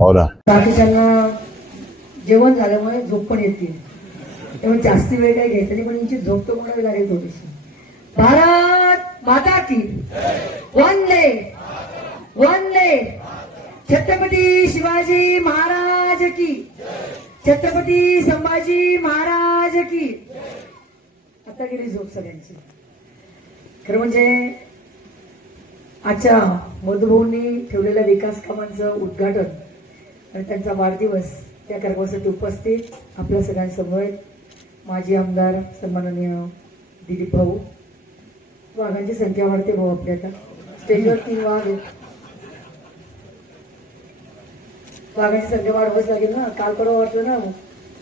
हो ना. बाकीच्यांना जेवण झाल्यामुळे झोप पण येते त्यामुळे जास्ती वेळ काही घ्यायचा नाही पण यांची झोप तर म्हणावी लागेल थोडीशी भारत माता की. वंदे वंदे छत्रपती शिवाजी महाराज की. छत्रपती संभाजी महाराज की. आता गेली झोप सगळ्यांची. खरं म्हणजे आजच्या मधुभाऊंनी ठेवलेल्या विकास कामांचं उद्घाटन आणि त्यांचा वाढदिवस त्या कार्यक्रमासाठी उपस्थित आपल्या सगळ्यांसमोर माजी आमदार सन्माननीय दिलीप भाऊ. वाघांची संख्या वाढते भाऊ आपल्या आता. स्टेजवर तीन वाघ आहेत. वाघांची संख्या वाढवच लागेल ना. काल परवा वाटलं ना.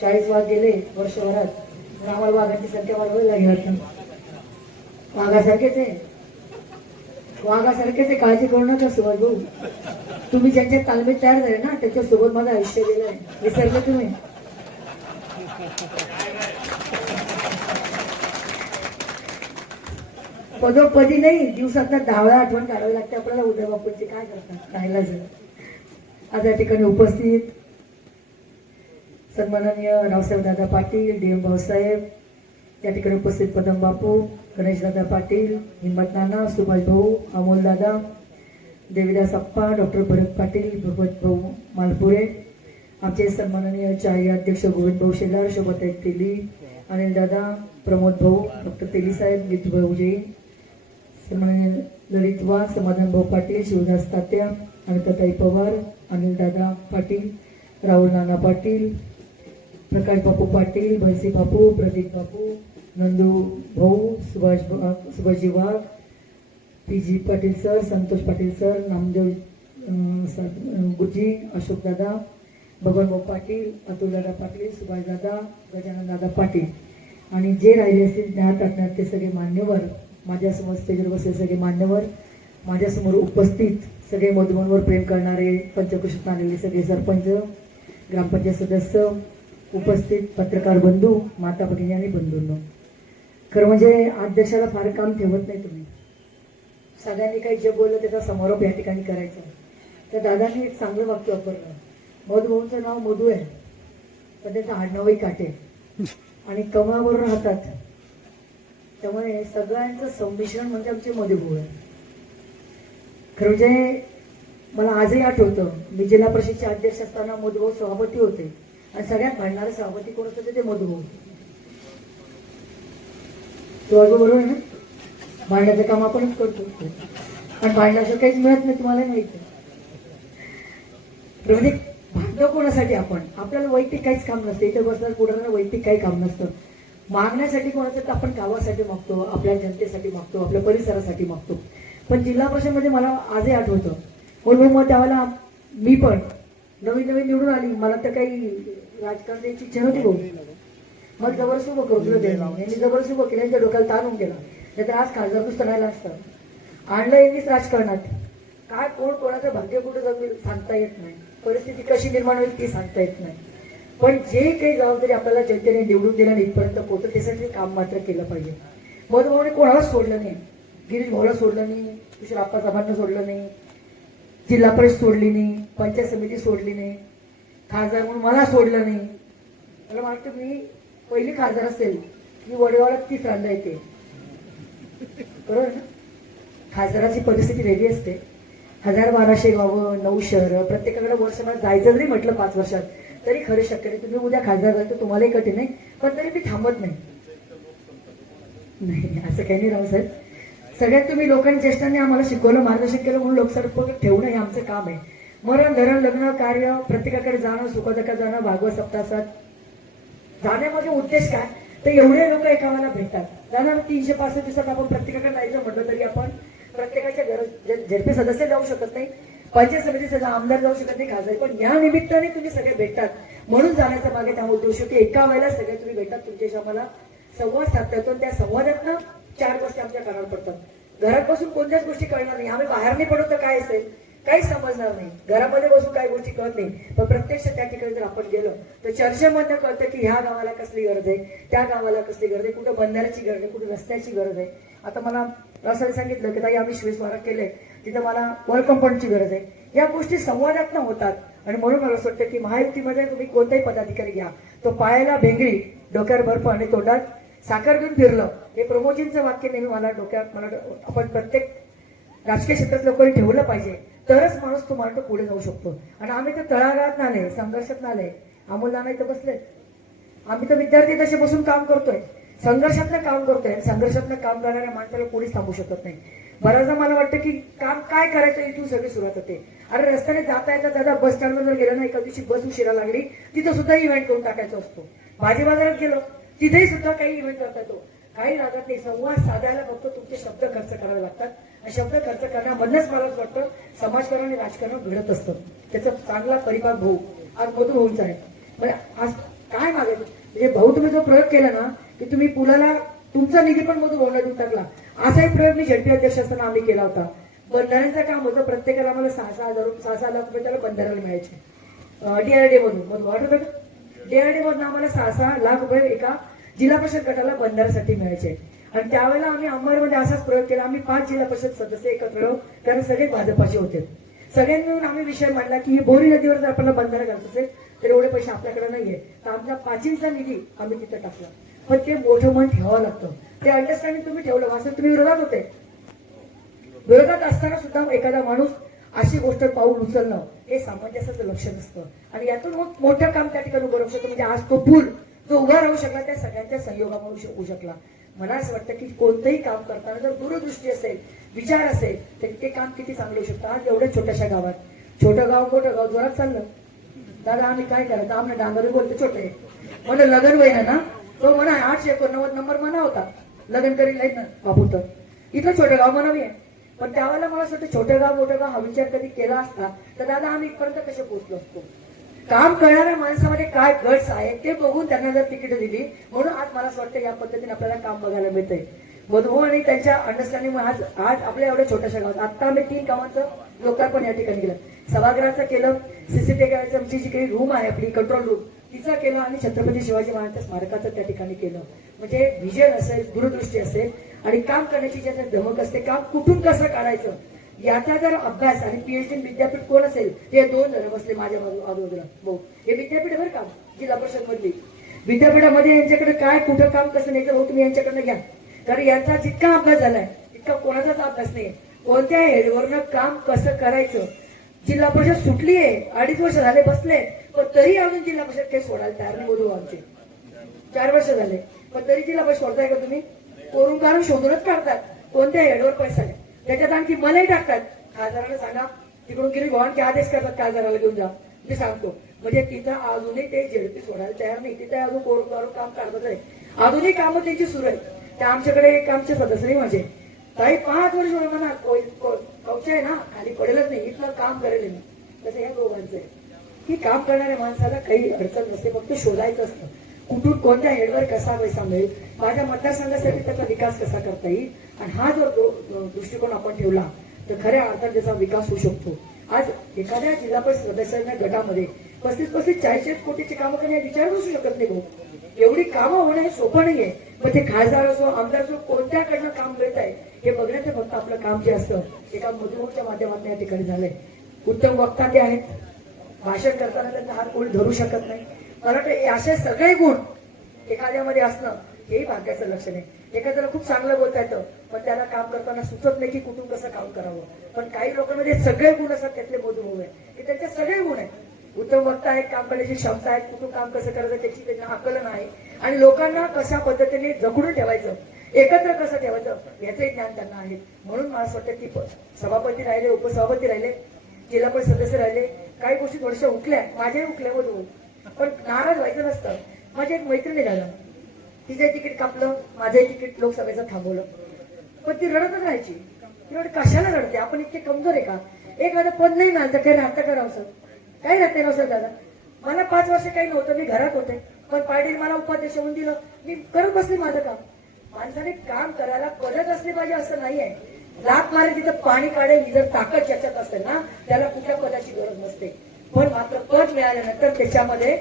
चाळीस वाघ गेले वर्षभरात. आम्हाला वाघांची संख्या वाढवावी लागेल वाघासारखेच आहे. वाघासारखेच आहे काळजी करू नका सुभाष भाऊ. तुम्ही ज्यांच्या तालमीत तयार झाले ना त्याच्यासोबत माझं आयुष्य गेलंय. विसरले तुम्ही. पदोपदी नाही दिवसात दहा वेळा आठवण काढावी लागते. आपल्याला उद्या बापूंची काय करतात? राहायला जर आज या ठिकाणी उपस्थित सन्माननीय रावसाहेब दादा पाटील डी एम भाऊसाहेब त्या ठिकाणी उपस्थित पदम बापू गणेशदादा पाटील हिंमत नाना सुभाष भाऊ अमोल दादा देवीदास अप्पा डॉक्टर भरत पाटील भगवत भाऊ मालपुरे आमचे सन्माननीय चाही अध्यक्ष गोविंद भाऊ शेलार शोभाताई तेली अनिल दादा प्रमोद भाऊ डॉक्टर तेली साहेब गीतू जैन सन्माननीय ललित वाघ समाधान भाऊ पाटील शिवदास तात्या अनिताताई पवार अनिल दादा पाटील राहुल नाना पाटील प्रकाश बापू पाटील भैसी बापू Pradeep Bapu Nandu Bhau Subhash Subhashji Wagh P G Patil sir Santosh Patil sir Namdev अं, गुरुजी अशोक दादा पाटील अतुलदादा पाटील सुभाष दादा गजानन दादा पाटील. आणि जे राहिले असतील ज्ञात अज्ञात ते सगळे मान्यवर माझ्यासमोर स्टेजवर बसले सगळे मान्यवर माझ्यासमोर उपस्थित सगळे मधुबनवर प्रेम करणारे पंचकृषीत आलेले सगळे सरपंच ग्रामपंचायत सदस्य उपस्थित पत्रकार बंधू माता भगिनी आणि बंधूंना. खरं म्हणजे अध्यक्षाला फार काम ठेवत नाही तुम्ही. सगळ्यांनी काही जे बोललं त्याचा समारोप या ठिकाणी करायचा तर दादांनी एक चांगलं वाक्य वापरलं. मधुभाऊंचं नाव मधू आहे. पण त्याचं आडनावही काटे. आणि कमळाबरोबर राहतात. त्यामुळे सगळ्यांचं संमिश्रण म्हणजे आमचे मधुभाऊ आहे. खरं म्हणजे मला आजही आठवतं मी जिल्हा परिषदचे अध्यक्ष असताना मधुभाऊ सभापती होते. आणि सगळ्यात भांडणारे सभापती कोण होते ते मधुभाऊ होते. तो अगं बरोबर आहे ना? भांडण्याचं काम आपणच करतो. पण भांड्याचं काहीच मिळत नाही तुम्हाला माहिती तर म्हणजे भांडतो कोणासाठी आपण? आपल्याला वैयक्तिक काहीच काम नसतं. इथे बसणार कुणाला वैयक्तिक काही काम नसतं. मागण्यासाठी कोणाचं तर आपण गावासाठी मागतो आपल्या जनतेसाठी मागतो आपल्या परिसरासाठी मागतो. पण जिल्हा परिषदमध्ये मला आजही आठवतं. म्हणून मग त्यावेळेला मी पण नवीन नवीन निवडून आली. मला तर काही राजकारण द्यायची इच्छा नव्हती भाऊ. मग जबरदस्त उभं करून दिलं त्यांनी यांनी जबरदस्त उभं केलं यांच्या डोक्याला ताणून होऊन गेला. नाहीतर आज खासदार नुसतं राहिला असतं. आणलं यांनीच राजकारणात. काय कोण कोणाचं भाग्य कुठं जमेल सांगता येत नाही. परिस्थिती कशी निर्माण होईल ती सांगता येत नाही. पण जे काही जबाबदारी आपल्याला जनतेने निवडून दिल्या इथपर्यंत पोहोचत त्यासाठी काम मात्र केलं पाहिजे. मधुभाऊने कोणालाच सोडलं नाही? गिरीश भाऊला सोडलं नाही. तुषार आप्पा साहेबांना सोडलं नाही. जिल्हा परिषद सोडली नाही. पंचायत समिती सोडली नाही. खासदार म्हणून मला सोडलं नाही. मला वाटतं मी पहिली खासदार असेल की वडगावला तिसऱ्यांदा येते बरोबर ना? खासदाराची परिस्थिती वेगळी असते. हजार बाराशे गावं नऊ शहरं प्रत्येकाकडे वर्षभरात जायचं जरी म्हटलं पाच वर्षात तरी खरं शक्य नाही तुम्ही उद्या खासदार झाले तर तुम्हालाही कठीण आहे पण तरी मी थांबत नाही. नाही असं काही नाही राव साहेब. सगळ्यात तुम्ही लोकांनी ज्येष्ठांनी आम्हाला शिकवलं मार्गदर्शन केलं म्हणून लोकसंपर्क ठेवणं हे आमचं काम आहे. मरण धरण लग्न कार्य प्रत्येकाकडे जाणं सुखदका जाणं भागवत सप्तासात जाण्यामध्ये उद्देश काय? तर एवढे लोक एका वेळेला भेटतात. जाणार तीनशे पासष्ट दिवसात आपण प्रत्येकाकडे जायचं म्हटलं तरी आपण प्रत्येकाच्या घर झेडपी सदस्य जाऊ शकत नाही पंचायत समिती सदस्य आमदार जाऊ शकत नाही खासदार. पण या निमित्ताने तुम्ही सगळे भेटतात. म्हणून जाण्याचा मागे त्या उद्देश की एका वेळेला सगळे तुम्ही भेटतात. तुमच्याशी आम्हाला संवाद साधता येतो आणि त्या संवादातनं चार गोष्टी आमच्या कानावर पडतात. घरात बसून कोणत्याच गोष्टी कळणार नाही. आम्ही बाहेर नाही पडू तर काय असेल? काहीच समजणार नाही. घरामध्ये बसून काही गोष्टी कळत नाही. पण प्रत्यक्ष त्या ठिकाणी जर आपण गेलो तर चर्चेमधनं कळतं की ह्या गावाला कसली गरज आहे त्या गावाला कसली गरज आहे कुठं बंधाऱ्याची गरज आहे कुठं रस्त्याची गरज आहे. आता मला असं सांगितलं की ताई आम्ही शिवेस्वारा केलंय तिथं मला वॉल कंपाऊंडची गरज आहे. या गोष्टी संवादात होतात. आणि म्हणून मला असं वाटतं की महायुतीमध्ये तुम्ही कोणताही पदाधिकारी घ्या. तो पायाला भेंगरी डोक्यावर बर्फ आणि तोंडात साखर घेऊन फिरलं. हे प्रमोजींचं वाक्य नेहमी मला डोक्यात मला आपण प्रत्येक राजकीय क्षेत्रात लोकांनी ठेवलं पाहिजे. तरच माणूस तो पुढे जाऊ शकतो. आणि आम्ही तर तळागाळात नाले संघर्षात नाले. अमोल नाही इथं बसले. आम्ही तर विद्यार्थी तसे बसून काम करतोय. संघर्षातलं काम करतोय संघर्षातलं काम करणाऱ्या माणसाला कोणीच थांबू शकत नाही. बऱ्याचदा मला वाटतं की काम काय करायचं इथून सगळी सुरुवात होते. अरे रस्त्याने जाता येता दादा बस स्टँडवर जर गेलं ना एका दिवशी बस उशिरा लागली तिथं सुद्धा इव्हेंट करून टाकायचा असतो. भाजी बाजारात गेलो तिथेही सुद्धा काही इव्हेंट करता येतो. काही लागत नाही. संवाद साधायला फक्त तुमचे शब्द खर्च करावे लागतात. शब्द खर्च करण्यामधनच मला असं वाटतं समाजकारण आणि राजकारण घडत असतं. त्याचा चांगला परिपाक भाऊ आज मधून होऊन आहे म्हणजे आज काय मागायचं म्हणजे भाऊ तुम्ही जो प्रयोग केला ना की तुम्ही पुलाला तुमचा निधी पण मधून होऊन देऊन टाकला. असाही प्रयोग मी झडपी अध्यक्ष असताना आम्ही केला होता. बंधाऱ्यांचं काम होतं प्रत्येकाला आम्हाला सहा सहा हजार रुपये- सहा सहा लाख रुपये त्याला बंधाऱ्याला मिळायचे. डीआरडी मधून. मधून वाटत डीआरडी मधून आम्हाला सहा सहा लाख रुपये एका जिल्हा परिषद गटाला बंधाऱ्यासाठी मिळायचे. आणि त्यावेळेला आम्ही अंबरमध्ये असाच प्रयोग केला. आम्ही पाच जिल्हा परिषद सदस्य एकत्र कारण सगळे भाजपाचे होते. सगळ्यांनी मिळून आम्ही विषय मांडला की ही बोरी नदीवर जर आपल्याला बंधारा घालत असेल तर एवढे पैसे आपल्याकडे नाहीये. तर आमच्या पाचींचा निधी आम्ही तिथे टाकला. पण ते मोठं मन ठेवावं लागतं. ते अंडरस्टँडिंग तुम्ही ठेवलं. वाचत तुम्ही विरोधात होते. विरोधात असताना सुद्धा एखादा माणूस अशी गोष्ट पाऊल उचलणं हे सामंजस्याचं लक्ष नसतं. आणि यातून मग मोठं काम त्या ठिकाणी उभं राहू शकतं. म्हणजे आज तो पूल जो उभा राहू शकला त्या सगळ्यांच्या सहयोगामुळे होऊ शकला. मला असं वाटतं की कोणतंही काम करताना जर दूरदृष्टी असेल विचार असेल तर ते काम किती चांगलं होऊ शकतं? आज एवढ्या छोट्याशा गावात. छोटं गाव मोठं गाव जोरात चाललं. दादा आम्ही काय करायचं? आम्ही डांगर बोलतो छोटे म्हणजे लग्न वय ना? तो म्हणा आठशे एकोणनव्वद नंबर म्हणा होता. लग्न करील आहेत ना बापू तर इथलं छोटं गाव म्हणावी आहे. पण त्यावेळेला मला असं वाटतं छोटं गाव मोठं गाव हा विचार कधी केला असता तर दादा आम्ही इथपर्यंत कसे पोहोचलो असतो? काम करणाऱ्या माणसामध्ये काय गट्स आहेत ते बघून त्यांना जर तिकीट दिली म्हणून आज मला असं वाटतं या पद्धतीने आपल्याला काम बघायला मिळतंय. मधुभाऊ आणि त्यांच्या अंडरस्टँडिंग आज आज आपल्या एवढ्या छोट्याशा गावात. आता आम्ही तीन कामांचं लोकार्पण या ठिकाणी केलं. सभागृहाचं केलं सीसीटीव्ही आमची जी काही रूम आहे आपली कंट्रोल रूम तिचं केलं आणि छत्रपती शिवाजी महाराजांच्या स्मारकाचं त्या ठिकाणी केलं. म्हणजे विजन असेल दूरदृष्टी असेल आणि काम करण्याची ज्याचं धमक असते काम कुठून कसं काढायचं? याचा जर अभ्यास आणि पीएचडी विद्यापीठ कोण असेल ते दोन जण बसले माझ्या बाजू- आजूबाजूला भाऊ हे विद्यापीठ बरं का जिल्हा परिषद मधली. विद्यापीठामध्ये यांच्याकडे काय कुठं काम कसं न्यायचं भाऊ तुम्ही यांच्याकडनं घ्या. कारण यांचा जितका अभ्यास झालाय तितका कोणाचाच अभ्यास नाही कोणत्या हेडवरनं काम कसं करायचं? जिल्हा परिषद सुटली आहे अडीच वर्ष झाले बसले पण तरी अजून जिल्हा परिषद काही सोडायला तयार नाही बोलू आमचे. चार वर्ष झाले पण तरी जिल्हा परिषद सोडताय का तुम्ही? कोरून कारण शोधूनच काढतात कोणत्या हेडवर पैसा नाही. त्याच्यात आणखी मलाही टाकतात. खासदाराला सांगा तिकडून किती की आदेश करतात खासदाराला घेऊन जा. मी सांगतो. म्हणजे तिथं अजूनही ते झेडपी सोडायला तयार नाही. तिथे अजून कोरून काढून काम काढतच आहे अजूनही कामं त्यांची सुरू आहेत. त्या आमच्याकडे एक आमचे सदस्य नाही माझे. काही पाच वर्ष होणार ना कौच आहे ना? खाली पडेलच नाही. इथलं काम करेल मी. तसं या दोघांचं आहे. की काम करणाऱ्या माणसाला काही अडचण नसते. फक्त शोधायचं असतं. कुठून कोणत्या हेडवर कसा पैसा मिळेल? माझ्या मतदारसंघासाठी त्याचा विकास कसा करता येईल? आणि हा जर दृष्टिकोन आपण ठेवला तर खऱ्या अर्थात त्याचा विकास होऊ शकतो. आज एखाद्या जिल्हा परिषद सदस्यांच्या गटामध्ये पस्तीस पस्तीस चाळीस चाळीस कोटीची कामं करणे विचार करू शकत नाही भाऊ. एवढी कामं होणं हे सोपं नाहीये. पण ते खासदार असो आमदार असो कोणत्याकडनं काम मिळत आहे हे बघण्याचं फक्त आपलं काम जे असतं एका मधुमोच्या माध्यमातून या ठिकाणी झालंय. उत्तम वक्ता ते आहेत. भाषण करताना त्यांचा हात कोणी धरू शकत नाही. मला वाटतं हे असे सगळे गुण एखाद्यामध्ये असणं हेही भाग्याचं लक्षण आहे. एखाद्याला खूप चांगलं बोलता येतं पण त्याला काम करताना सुचत नाही की कुठून कसं काम करावं. पण काही लोकांमध्ये सगळे गुण असतात त्यातले मधुमेह आहे हे त्यांचे सगळे गुण आहेत. उत्तम वक्ता आहेत काम करण्याची क्षमता आहे कुठून काम कसं करायचं त्याची त्यांना आकलन आहे आणि लोकांना कशा पद्धतीने जखडून ठेवायचं एकत्र कसं ठेवायचं याचंही ज्ञान त्यांना आहे. म्हणून मला असं वाटतं की सभापती राहिले उपसभापती राहिले जिल्हा परिषद सदस्य राहिले काही गोष्टी थोड्याशा उठल्या माझ्याही उठल्या होतो पण नाराज व्हायचं नसतं. माझ्या एक मैत्रिणी झालं. तिचं तिकीट कापलं माझंही तिकीट लोकसभेचं थांबवलं. पण ती रडतच राहायची. ती रड कशाला रडते? आपण इतके कमजोर आहे का? एखादं पद नाही मिळालं तर काही राहतं करावं सर. काही राहते ना सर दादा. मला पाच वर्ष काही नव्हतं मी घरात होते. पण पार्टीने मला उपाध्यक्ष होऊन दिलं. मी करत बसले माझं काम. माणसाने काम करायला पदच असली पाहिजे असं नाहीये. लात मारे तिथं पाणी काढेल ही जर ताकद ज्याच्यात असते ना त्याला कुठल्या पदाची गरज नसते. पण मात्र पद मिळाल्यानंतर त्याच्यामध्ये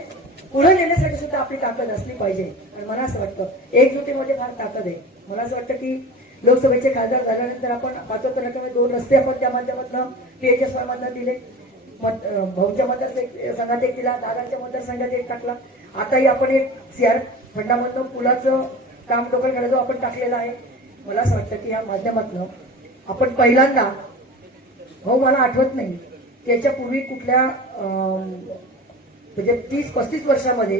पुढे नेण्यासाठी सुद्धा आपली ताकद असली पाहिजे. आणि मला असं वाटतं एकजुटीमध्ये फार ताकद आहे. मला असं वाटतं की लोकसभेचे खासदार झाल्यानंतर आपण पाचोत्तर दोन रस्ते आपण त्या माध्यमातून पीएचएस मधनं दिले. मत भाऊच्या मतदारसंघात एक दिला दादांच्या मतदारसंघात एक टाकला. आताही आपण एक सीआर फंडामधनं पुलाचं काम डोकं करायचं आपण टाकलेलं आहे. मला असं वाटतं की या माध्यमातनं आपण पहिल्यांदा हो मला आठवत नाही त्याच्यापूर्वी कुठल्या अं, म्हणजे तीस पस्तीस वर्षामध्ये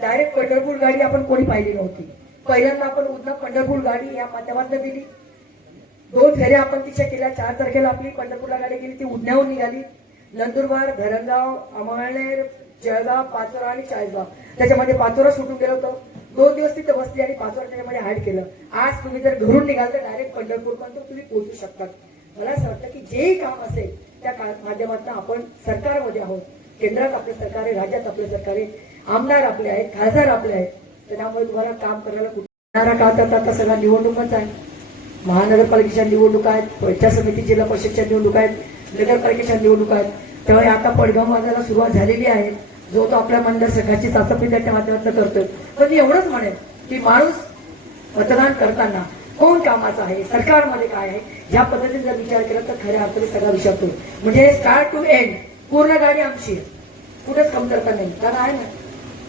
डायरेक्ट पंढरपूर गाडी आपण कोणी पाहिली नव्हती. पहिल्यांदा आपण उद्या पंढरपूर गाडी या माध्यमातून दिली. दोन फेऱ्या आपण तिच्या केल्या. चार तारखेला आपली पंढरपूरला गाडी गेली. ती उडण्याहून निघाली. नंदुरबार धरणगाव अमळनेर जळगाव पाचोरा आणि चाळीसगाव. त्याच्यामध्ये पाचोरा सुटून गेलो होतो. दोन दिवस तिथे बसली आणि पाचोरा त्याच्यामध्ये हाड केलं. आज तुम्ही जर घरून निघाल तर डायरेक्ट पंढरपूर पर्यंत तुम्ही पोहोचू शकतात. मला असं वाटतं की जे काम असेल त्या माध्यमातून आपण सरकारमध्ये आहोत. केंद्रात आपले सरकार आहे राज्यात आपले सरकार आहे. आमदार आपले आहेत खासदार आपले आहेत. तर त्यामुळे तुम्हाला काम करायला कुठे येणारा तर आता सगळा निवडणूकच आहे महानगरपालिकेच्या निवडणुका आहेत पंचायत समिती जिल्हा परिषदच्या निवडणुका आहेत नगरपालिकेच्या निवडणुका आहेत. त्यामुळे आता पडगाव माझ्याला सुरुवात झालेली आहे. जो तो आपल्या मंडळ संघाची चाचपणी त्याच्या माध्यमातून करतोय. पण मी एवढंच म्हणेन की माणूस मतदान करताना कोण कामाचं आहे? सरकारमध्ये काय आहे? या पद्धतीने जर विचार केला तर खऱ्या अर्थाने सगळा विचार करू म्हणजे स्टार्ट टू एंड पूर्ण गाडी आमची आहे. कुठेच कमतरता नाही. कारण आहे ना.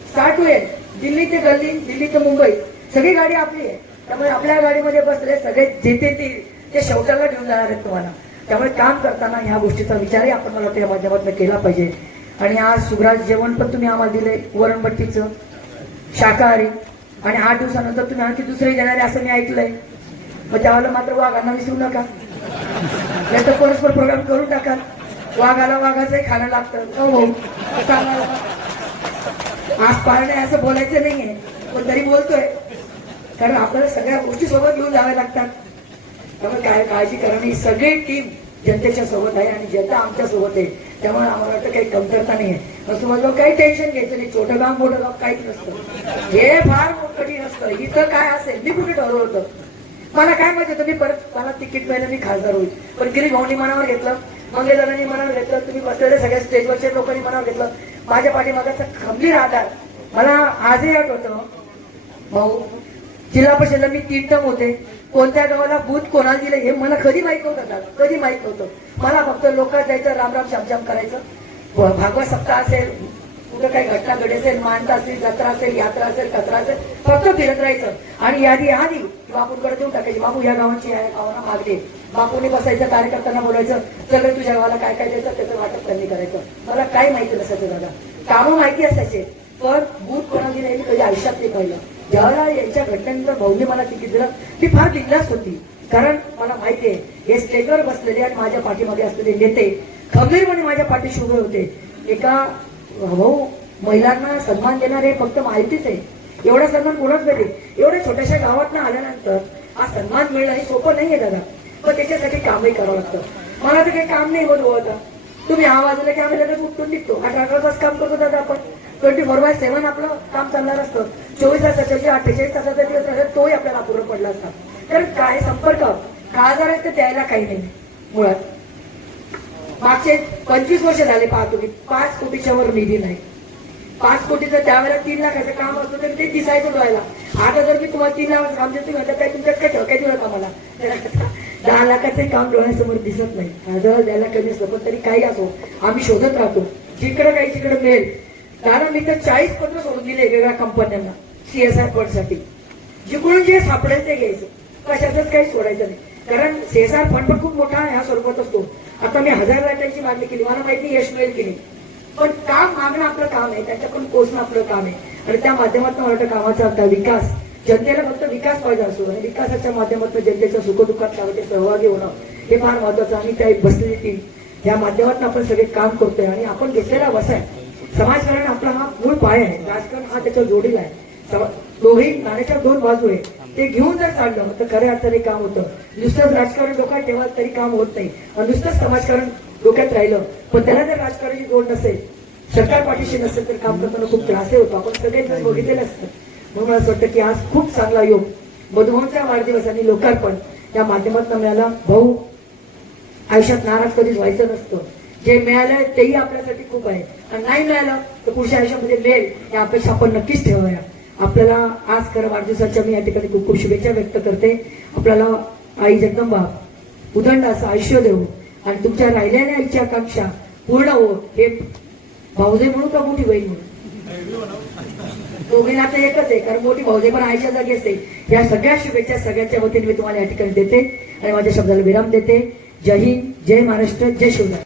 स्टार्ट टू एंड दिल्ली ते गल्ली दिल्ली ते मुंबई. सगळी गाडी आपली आहे. त्यामुळे आपल्या गाडीमध्ये बसले सगळे जेथे ते ते शेवटाला घेऊन जाणार आहेत तुम्हाला. त्यामुळे काम करताना ह्या गोष्टीचा विचारही आपण मला त्या माध्यमातून केला पाहिजे. आणि आज सुग्राज जेवण पण तुम्ही आम्हाला दिले वरणबट्टीचं शाकाहारी. आणि आठ दिवसानंतर तुम्ही आणखी दुसरे देणारे असं मी ऐकलंय. मग त्यावेळेला मात्र वाघांना विसरू नका. नाही तर परस्पर प्रोग्राम करून टाका वाघाला वाघाचंही खाणं लागतं. हो, हो. भाऊ आज पाळणे असं बोलायचं नाहीये. पण तरी बोलतोय. कारण आपल्याला सगळ्या गोष्टी सोबत घेऊन जाव्या लागतात. त्यामुळे काय काळजी करा ही सगळी टीम जनतेच्या सोबत आहे आणि जनता आमच्यासोबत आहे. त्यामुळे आम्हाला वाटतं काही कमतरता नाही आहे तुम्हाला काही टेन्शन घ्यायचं नाही. छोटं गाव मोठं गाव काहीच नसतं. हे फार कठीण असतं इथं काय असेल? मी कुठे ठरवलं होतं? मला काय माहिती होतं मी परत मला तिकीट मिळालं मी खासदार होईल. पण गिरी भाऊनी मनावर घेतलं मंगेदारांनी मनावर घेतलं तुम्ही बसलेले सगळ्या स्टेजवरच्या लोकांनी मनावर घेतलं. माझ्या पाठीमागाचा खंबीर आधार. मला आजही आठवतं भाऊ जिल्हा परिषदला मी तीन टम होते. कोणत्या गावाला बूथ कोणाला दिलं हे मला कधी माहीत नव्हतं दादा. कधी माहीत नव्हतं. मला फक्त लोकात जायचं रामराम शामशाम करायचं. भ- भागवत सप्ताह असेल कुठं काही घटना घडे असेल मांडता असेल जत्रा असेल यात्रा असेल कचरा असेल फक्त फिरत राहायचं. आणि यादी आधी बापूंकडे देऊन टाकायची. बापू या गावांची या भाग दे. बापूने बसायचं कार्यकर्त्यांना बोलायचं. सगळं तुझ्या गावाला काय काय द्यायचं त्याचं वाटप त्यांनी करायचं. मला काय माहिती नसायचं दादा. कामं माहिती असायचे पण बूथ कोणाची नाही कधी आयुष्यात नाही पाहिलं. ज्यावेळेला यांच्या घटनेनंतर भाऊने मला तिकीट दिलं ती फार बिंदास होती. कारण मला माहिती आहे हे स्टेजवर बसलेले आणि माझ्या पाठीमध्ये असलेले नेते खंबीरपणे माझ्या पाठीशी उभे होते. एका भाऊ महिलांना सन्मान देणारे फक्त माहितीच आहे. एवढा सन्मान कोणाच भेटेल एवढ्या छोट्याशा गावात आल्यानंतर हा सन्मान मिळणं हे सोपं नाहीये दादा. पण त्याच्यासाठी कामही करावं लागतं. मला तर काही काम नाही बनवू आता. तुम्ही हा वाजवला की आम्ही लगेच उठून निघतो. अठरा अकरा तास काम करतो दादा आपण. ट्वेंटी फोर बाय सेव्हन आपलं काम चालणार असतं. चोवीस तासाच्या अठ्ठेचाळीस तासाचा दिवस असेल तोही आपल्याला अपुरं पडला असता. कारण काय संपर्क? का आजार आहेत तर द्यायला काही नाही. मुळात. मागचे पंचवीस वर्ष झाले पाहतो तुम्ही पाच कोटीच्या वर निधी नाही. पाच कोटीचं त्यावेळेला तीन लाखाचं काम असतं तर ते दिसायचं डोळ्याला. आता जर मी तुम्हाला तीन लाखाचं काम देतो म्हणतात काय तुमच्यात काय ठेव काय का मला दहा लाखाचं काम डोळ्यासमोर दिसत नाही. हजार द्यायला कमी असलं पण तरी काही असो आम्ही शोधत राहतो. जिकडं काही तिकडं मिळेल. कारण मी तर चाळीस पत्र सोडून दिले वेगवेगळ्या कंपन्यांना सीएसआर फंडसाठी जिकडून जे सापडेल ते घ्यायचं. कशातच काही सोडायचं नाही. कारण सेसार फंड पण खूप मोठा ह्या स्वरूपात असतो. आता मी हजार लाखांची मागणी केली. मला माहिती यश मिळेल की नाही. पण काम मागणं आपलं काम आहे? त्याच्याकडून पोचणं आपलं काम आहे. आणि त्या माध्यमातून मला वाटतं कामाचा आता विकास जनतेला फक्त विकास पाहिजे असो आणि विकासाच्या माध्यमातून जनतेच्या सुखदुःखात त्यामध्ये सहभागी होणं हे फार महत्वाचं आणि त्या बसलेली टीम या माध्यमातून आपण सगळे काम करतोय. आणि आपण घेतलेला वसाय समाजकारण आपला हा मूळ पाय आहे. राजकारण हा त्याच्या जोडीला आहे. दोही दोन्ही नाण्याच्या दोन बाजू आहे ते घेऊन जर चाललं तर खऱ्या अर्थाने काम होतं. नुसतंच राजकारण डोक्यात ठेवा तरी काम होत नाही. आणि नुसतंच समाजकारण डोक्यात राहिलं पण त्याला जर राजकारणाची जोड नसेल सरकार पाठीशी नसेल तर काम करताना खूप त्रासही होतो. आपण सगळेच बघितलेलं असतं. म्हणून मला असं वाटतं की आज खूप चांगला योग. मधुभाऊंचा वाढदिवस आणि लोकार्पण. या माध्यमातून मिळाला भाऊ आयुष्यात नाराज कधीच व्हायचं नसतं. जे मिळालं तेही आपल्यासाठी खूप आहे. आणि नाही मिळालं तर पुढच्या आयुष्यामध्ये मिळेल या अपेक्षा आपण नक्कीच ठेवूया. आपल्याला आज खरं वाढदिवसाच्या मी या ठिकाणी खूप खूप शुभेच्छा व्यक्त करते. आपल्याला आई जगदंबा उदंड असं आयुष्य देऊ आणि तुमच्या राहिलेल्या इच्छा आकांक्षा पूर्ण हो हे भाऊजे म्हणू का मोठी बहीण म्हणून दोघे आता एकच आहे कारण मोठी भाऊजे पण आईच्या जागी असते. या सगळ्या शुभेच्छा सगळ्यांच्या वतीने मी तुम्हाला या ठिकाणी देते आणि माझ्या शब्दाला विराम देते. जय हिंद जय महाराष्ट्र जय शिवराय.